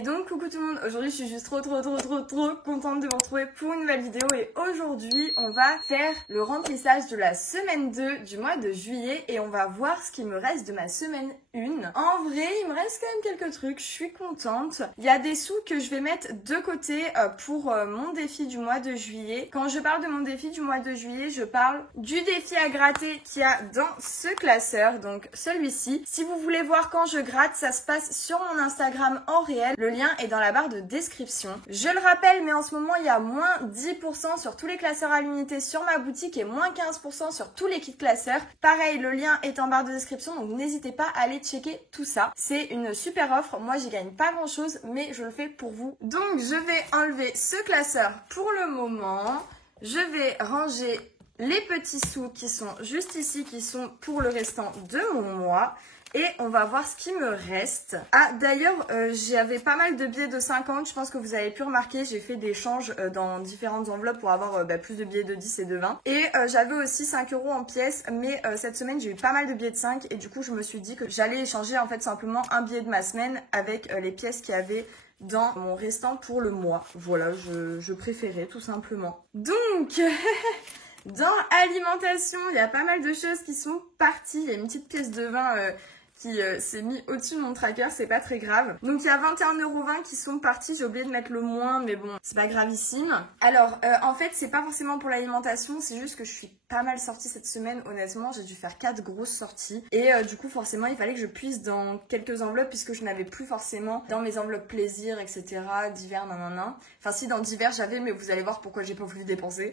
Et donc coucou tout le monde, aujourd'hui je suis juste trop contente de vous retrouver pour une nouvelle vidéo et aujourd'hui on va faire le remplissage de la semaine 2 du mois de juillet et on va voir ce qu'il me reste de ma semaine 1. En vrai il me reste quand même quelques trucs, je suis contente. Il y a des sous que je vais mettre de côté pour mon défi du mois de juillet. Quand je parle de mon défi du mois de juillet, je parle du défi à gratter qu'il y a dans ce classeur, donc celui-ci. Si vous voulez voir quand je gratte, ça se passe sur mon Instagram en réel. Le lien est dans la barre de description. Je le rappelle, mais en ce moment, il y a moins 10% sur tous les classeurs à l'unité sur ma boutique et moins 15% sur tous les kits classeurs. Pareil, le lien est en barre de description, donc n'hésitez pas à aller checker tout ça. C'est une super offre. Moi, j'y gagne pas grand-chose, mais je le fais pour vous. Donc, je vais enlever ce classeur pour le moment. Je vais ranger les petits sous qui sont juste ici, qui sont pour le restant de mon mois. Et on va voir ce qui me reste. Ah, d'ailleurs, j'avais pas mal de billets de 50. Je pense que vous avez pu remarquer, j'ai fait des changes dans différentes enveloppes pour avoir plus de billets de 10 et de 20. Et j'avais aussi 5 € en pièces. Mais cette semaine, j'ai eu pas mal de billets de 5. Et du coup, je me suis dit que j'allais échanger en fait simplement un billet de ma semaine avec les pièces qu'il y avait dans mon restant pour le mois. Voilà, je préférais tout simplement. Donc... Dans alimentation, il y a pas mal de choses qui sont parties. Il y a une petite pièce de vin qui s'est mis au-dessus de mon tracker, c'est pas très grave. Donc il y a 21,20 € qui sont partis, j'ai oublié de mettre le moins, mais bon, c'est pas gravissime. Alors, en fait, c'est pas forcément pour l'alimentation, c'est juste que je suis pas mal sortie cette semaine, honnêtement, j'ai dû faire 4 grosses sorties. Et du coup, forcément, il fallait que je puisse dans quelques enveloppes, puisque je n'avais plus forcément dans mes enveloppes plaisir, etc., divers, nanana. Enfin si, dans divers, j'avais, mais vous allez voir pourquoi j'ai pas voulu dépenser.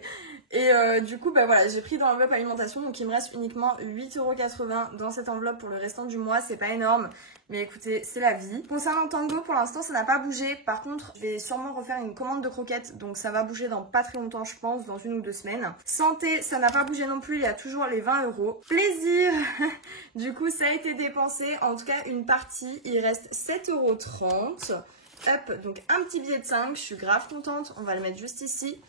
Et du coup, bah voilà, j'ai pris dans l'enveloppe alimentation, donc il me reste uniquement 8,80 € dans cette enveloppe pour le restant du mois. C'est pas énorme, mais écoutez, c'est la vie. Concernant Tango, pour l'instant, ça n'a pas bougé. Par contre, je vais sûrement refaire une commande de croquettes, donc ça va bouger dans pas très longtemps, je pense, dans 1 ou 2 semaines. Santé, ça n'a pas bougé non plus, il y a toujours les 20 €. Plaisir, du coup, ça a été dépensé. En tout cas, une partie, il reste 7,30 €. Hop, donc un petit billet de 5, je suis grave contente. On va le mettre juste ici.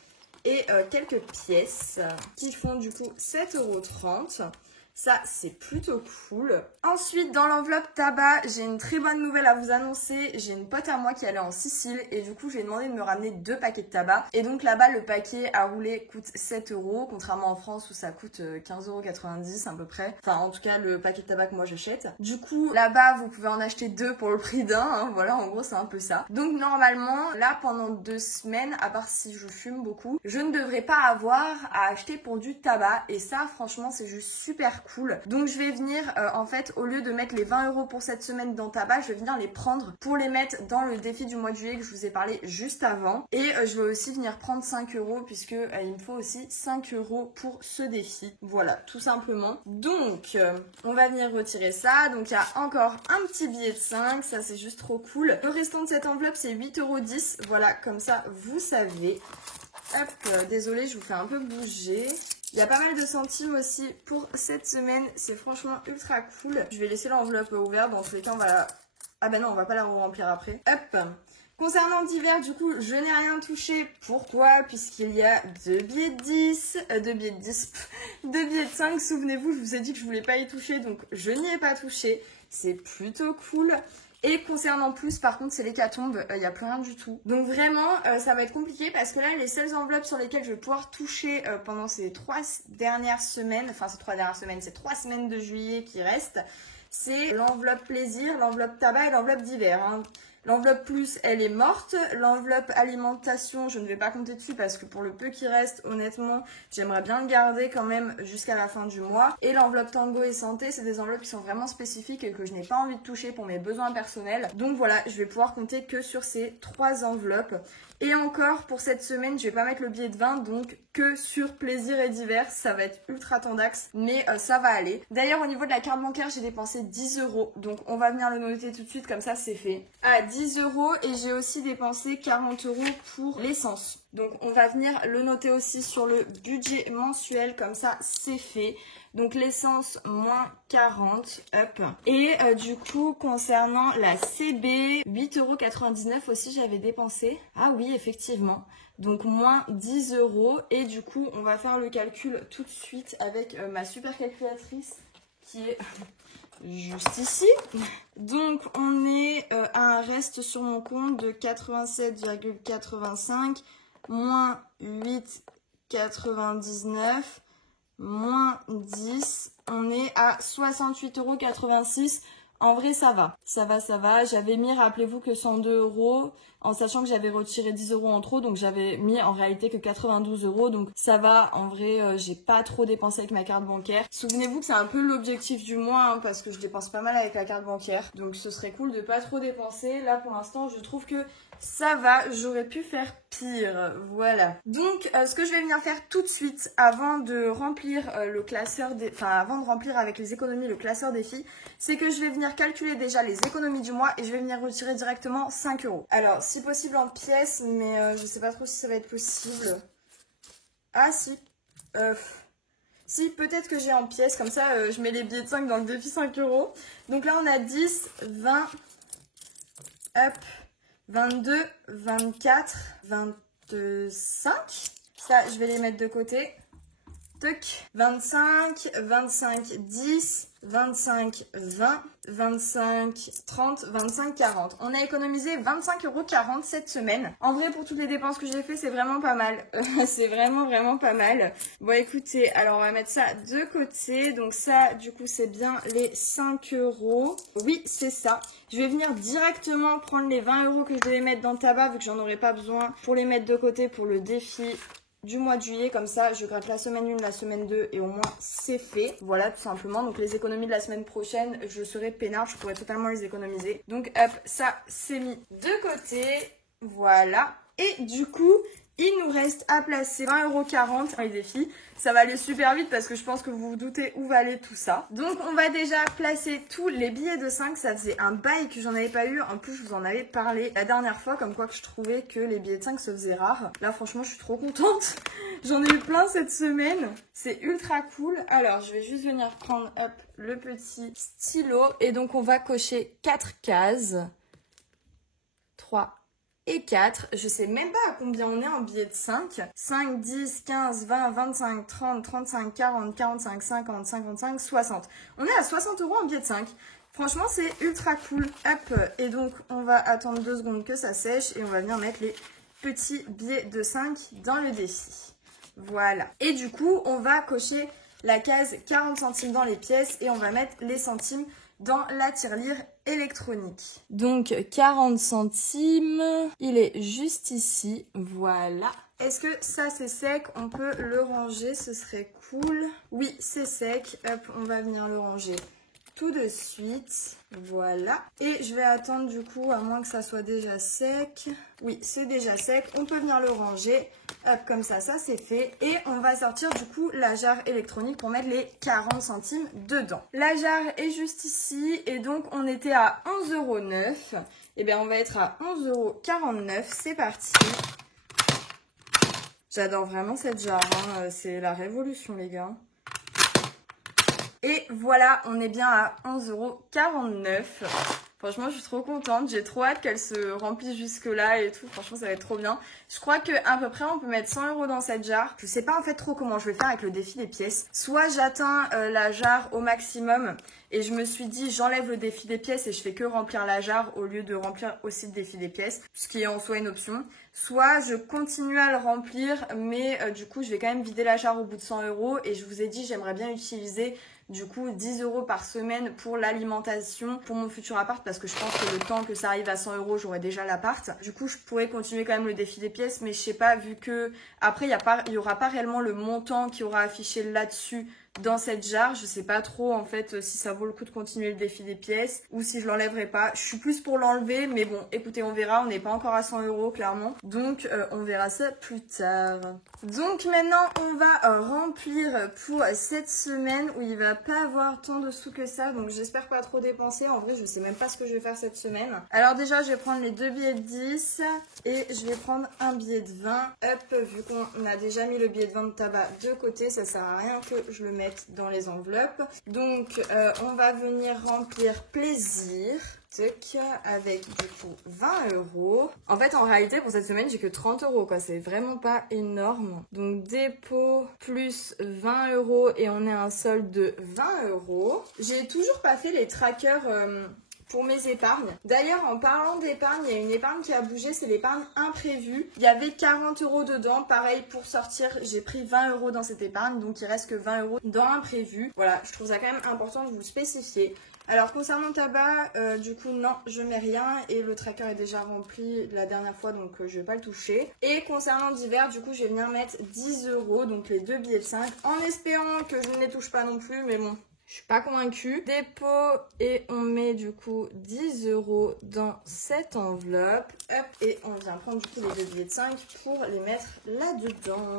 Et quelques pièces qui font du coup 7,30 €. Ça, c'est plutôt cool. Ensuite, dans l'enveloppe tabac, j'ai une très bonne nouvelle à vous annoncer. J'ai une pote à moi qui allait en Sicile et du coup, j'ai demandé de me ramener 2 paquets de tabac. Et donc là-bas, le paquet à rouler coûte 7 €, contrairement en France où ça coûte 15,90 € à peu près. Enfin, en tout cas, le paquet de tabac que moi j'achète. Du coup, là-bas, vous pouvez en acheter 2 pour le prix d'un. Hein. Voilà, en gros, c'est un peu ça. Donc normalement, là, pendant 2 semaines, à part si je fume beaucoup, je ne devrais pas avoir à acheter pour du tabac. Et ça, franchement, c'est juste super cool. Donc je vais venir en fait au lieu de mettre les 20 € pour cette semaine dans tabac, je vais venir les prendre pour les mettre dans le défi du mois de juillet que je vous ai parlé juste avant. Et je vais aussi venir prendre 5 € puisque il me faut aussi 5 € pour ce défi. Voilà, tout simplement. Donc on va venir retirer ça. Donc il y a encore un petit billet de 5, ça c'est juste trop cool. Le restant de cette enveloppe c'est 8,10 €. Voilà, comme ça vous savez. Hop, désolée, je vous fais un peu bouger. Il y a pas mal de centimes aussi pour cette semaine, c'est franchement ultra cool. Je vais laisser l'enveloppe ouverte, dans tous les cas on va... Ah bah non, on va pas la remplir après. Hop. Concernant divers, du coup, je n'ai rien touché. Pourquoi? Puisqu'il y a 2 billets de 10, 2 billets de 10, 2 billets de 5. Souvenez-vous, je vous ai dit que je voulais pas y toucher, donc je n'y ai pas touché. C'est plutôt cool. Et concernant plus, par contre, c'est l'hécatombe, il n'y a plus rien du tout. Donc vraiment, ça va être compliqué parce que là, les seules enveloppes sur lesquelles je vais pouvoir toucher pendant ces 3 dernières semaines, enfin ces 3 dernières semaines, ces 3 semaines de juillet qui restent, c'est l'enveloppe plaisir, l'enveloppe tabac et l'enveloppe d'hiver. Hein. L'enveloppe plus, elle est morte. L'enveloppe alimentation, je ne vais pas compter dessus parce que pour le peu qui reste, honnêtement, j'aimerais bien le garder quand même jusqu'à la fin du mois. Et l'enveloppe tango et santé, c'est des enveloppes qui sont vraiment spécifiques et que je n'ai pas envie de toucher pour mes besoins personnels. Donc voilà, je vais pouvoir compter que sur ces 3 enveloppes. Et encore, pour cette semaine, je vais pas mettre le billet de 20, donc que sur plaisir et divers, ça va être ultra tendax, mais ça va aller. D'ailleurs, au niveau de la carte bancaire, j'ai dépensé 10 €, donc on va venir le noter tout de suite, comme ça c'est fait. Ah, 10 € et j'ai aussi dépensé 40 € pour l'essence. Donc on va venir le noter aussi sur le budget mensuel, comme ça c'est fait. Donc l'essence moins 40, hop. Et du coup concernant la CB, 8,99 € aussi j'avais dépensé. Ah oui effectivement. Donc moins 10 € et du coup on va faire le calcul tout de suite avec ma super calculatrice qui est juste ici. Donc on est à un reste sur mon compte de 87,85 moins 8,99 moins 10. On est à 68,86 €. En vrai, ça va. Ça va. J'avais mis, rappelez-vous, que 102 € en sachant que j'avais retiré 10 € en trop. Donc, j'avais mis en réalité que 92 €. Donc, ça va. En vrai, j'ai pas trop dépensé avec ma carte bancaire. Souvenez-vous que c'est un peu l'objectif du mois hein, parce que je dépense pas mal avec la carte bancaire. Donc, ce serait cool de pas trop dépenser. Là, pour l'instant, je trouve que ça va. J'aurais pu faire pire. Voilà. Donc, ce que je vais venir faire tout de suite avant de remplir le classeur des... Enfin, avant de remplir avec les économies le classeur des filles, c'est que je vais venir calculer déjà les économies du mois et je vais venir retirer directement 5 €. Alors, si possible en pièces, mais je sais pas trop si ça va être possible. Ah, si. Si, peut-être que j'ai en pièces, comme ça, je mets les billets de 5 dans le défi 5 €. Donc là, on a 10, 20, hop, 22, 24, 25. Ça, je vais les mettre de côté. Toc. 25, 25, 10, 25, 20, 25, 30, 25, 40. On a économisé 25,40 € cette semaine. En vrai, pour toutes les dépenses que j'ai fait, c'est vraiment pas mal. C'est vraiment pas mal. Bon, écoutez, alors on va mettre ça de côté. Donc ça, du coup, c'est bien les 5 €. Oui, c'est ça. Je vais venir directement prendre les 20 € que je devais mettre dans le tabac, vu que j'en aurais pas besoin, pour les mettre de côté pour le défi du mois de juillet. Comme ça, je gratte la semaine 1, la semaine 2 et au moins c'est fait. Voilà, tout simplement. Donc les économies de la semaine prochaine, je serai peinard, je pourrais totalement les économiser. Donc hop, ça c'est mis de côté. Voilà. Et du coup, il nous reste à placer 20,40 € dans les défis. Ça va aller super vite parce que je pense que vous vous doutez où va aller tout ça. Donc on va déjà placer tous les billets de 5. Ça faisait un bail que j'en avais pas eu. En plus, je vous en avais parlé la dernière fois, comme quoi que je trouvais que les billets de 5 se faisaient rares. Là, franchement, je suis trop contente. J'en ai eu plein cette semaine. C'est ultra cool. Alors, je vais juste venir prendre hop, le petit stylo. Et donc, on va cocher 4 cases. 3 et 4. Je sais même pas à combien on est en billets de 5. 5, 10, 15, 20, 25, 30, 35, 40, 45, 50, 55, 60. On est à 60 € en billets de 5. Franchement, c'est ultra cool. Hop. Et donc, on va attendre 2 secondes que ça sèche et on va venir mettre les petits billets de 5 dans le défi. Voilà. Et du coup, on va cocher la case 40 centimes dans les pièces et on va mettre les centimes dans la tirelire électronique. Donc 40 centimes, il est juste ici, voilà. Est-ce que ça c'est sec? On peut le ranger, ce serait cool. Oui, c'est sec, hop, on va venir le ranger tout de suite, voilà. Et je vais attendre du coup, à moins que ça soit déjà sec. Oui, c'est déjà sec, on peut venir le ranger. Hop, comme ça c'est fait. Et on va sortir du coup la jarre électronique pour mettre les 40 centimes dedans. La jarre est juste ici et donc on était à 11,09 €. Et bien on va être à 11,49 €. C'est parti. J'adore vraiment cette jarre, hein. C'est la révolution les gars. Et voilà, on est bien à 11,49 €. Franchement, je suis trop contente. J'ai trop hâte qu'elle se remplisse jusque là et tout. Franchement, ça va être trop bien. Je crois qu'à peu près, on peut mettre 100 € dans cette jarre. Je sais pas en fait trop comment je vais faire avec le défi des pièces. Soit j'atteins la jarre au maximum et je me suis dit, j'enlève le défi des pièces et je fais que remplir la jarre au lieu de remplir aussi le défi des pièces, ce qui est en soi une option. Soit je continue à le remplir, mais du coup, je vais quand même vider la jarre au bout de 100 € et je vous ai dit, j'aimerais bien utiliser du coup 10 € par semaine pour l'alimentation pour mon futur appart parce que je pense que le temps que ça arrive à 100 € j'aurai déjà l'appart. Du coup je pourrais continuer quand même le défi des pièces, mais je sais pas, vu que après il y aura pas réellement le montant qui aura affiché là-dessus dans cette jarre. Je sais pas trop en fait si ça vaut le coup de continuer le défi des pièces ou si je l'enlèverai pas. Je suis plus pour l'enlever, mais bon écoutez, on verra, on n'est pas encore à 100 € clairement, donc on verra ça plus tard. Donc maintenant on va remplir pour cette semaine où il va pas avoir tant de sous que ça, donc j'espère pas trop dépenser. En vrai je sais même pas ce que je vais faire cette semaine. Alors déjà je vais prendre les 2 billets de 10 et je vais prendre un billet de 20. Hop, vu qu'on a déjà mis le billet de 20 de tabac de côté, ça sert à rien que je le mettre dans les enveloppes. Donc on va venir remplir plaisir. Avec du coup 20 euros. En fait, en réalité, pour cette semaine, j'ai que 30 euros, quoi. C'est vraiment pas énorme. Donc, dépôt plus 20 euros et on est à un solde de 20 euros. J'ai toujours pas fait les trackers pour mes épargnes. D'ailleurs, en parlant d'épargne, il y a une épargne qui a bougé, c'est l'épargne imprévue. Il y avait 40 euros dedans. Pareil, pour sortir, j'ai pris 20 euros dans cette épargne. Donc, il reste que 20 euros dans imprévu. Voilà, je trouve ça quand même important de vous spécifier. Alors concernant tabac, du coup non, je mets rien et le tracker est déjà rempli la dernière fois donc je vais pas le toucher. Et concernant divers, du coup je vais venir mettre 10 euros, donc les 2 billets de 5, en espérant que je ne les touche pas non plus, mais bon, je suis pas convaincue. Dépôt et on met du coup 10 euros dans cette enveloppe. Hop, et on vient prendre du coup les 2 billets de 5 pour les mettre là-dedans.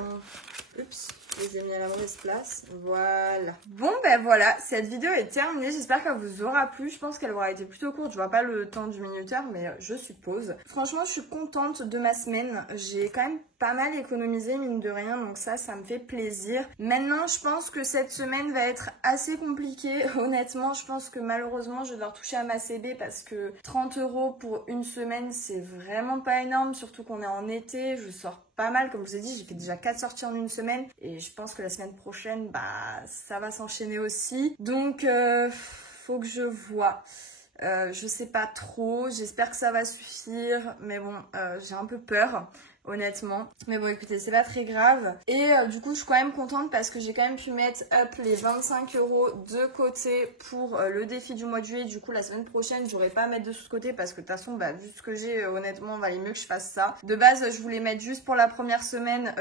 Oups, je les ai mis à la mauvaise place. Voilà. Bon ben voilà, cette vidéo est terminée. J'espère qu'elle vous aura plu. Je pense qu'elle aura été plutôt courte. Je vois pas le temps du minuteur, mais je suppose. Franchement, je suis contente de ma semaine. J'ai quand même pas mal économisé, mine de rien. Donc ça me fait plaisir. Maintenant, je pense que cette semaine va être assez compliquée. Honnêtement, je pense que malheureusement, je vais devoir toucher à ma CB parce que 30 euros pour une semaine, c'est vraiment pas énorme. Surtout qu'on est en été. Je sors pas mal, comme je vous ai dit, j'ai fait déjà 4 sorties en une semaine et je pense que la semaine prochaine, bah ça va s'enchaîner aussi. Donc faut que je vois. Je sais pas trop, j'espère que ça va suffire, mais bon, j'ai un peu peur. Honnêtement. Mais bon écoutez, c'est pas très grave. Et du coup je suis quand même contente parce que j'ai quand même pu mettre les 25 euros de côté pour le défi du mois de juillet. Du coup la semaine prochaine j'aurai pas à mettre de sous de côté parce que de toute façon bah, vu ce que j'ai honnêtement il valait mieux que je fasse ça. De base je voulais mettre juste pour la première semaine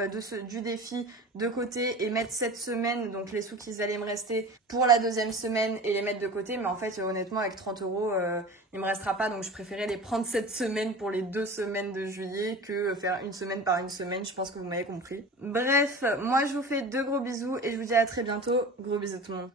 du défi de côté et mettre cette semaine, donc les sous qui allaient me rester pour la deuxième semaine et les mettre de côté. Mais en fait honnêtement avec 30 euros il me restera pas, donc je préférais les prendre cette semaine pour les 2 semaines de juillet que faire une semaine par une semaine. Je pense que vous m'avez compris. Bref, moi je vous fais de gros bisous et je vous dis à très bientôt. Gros bisous tout le monde.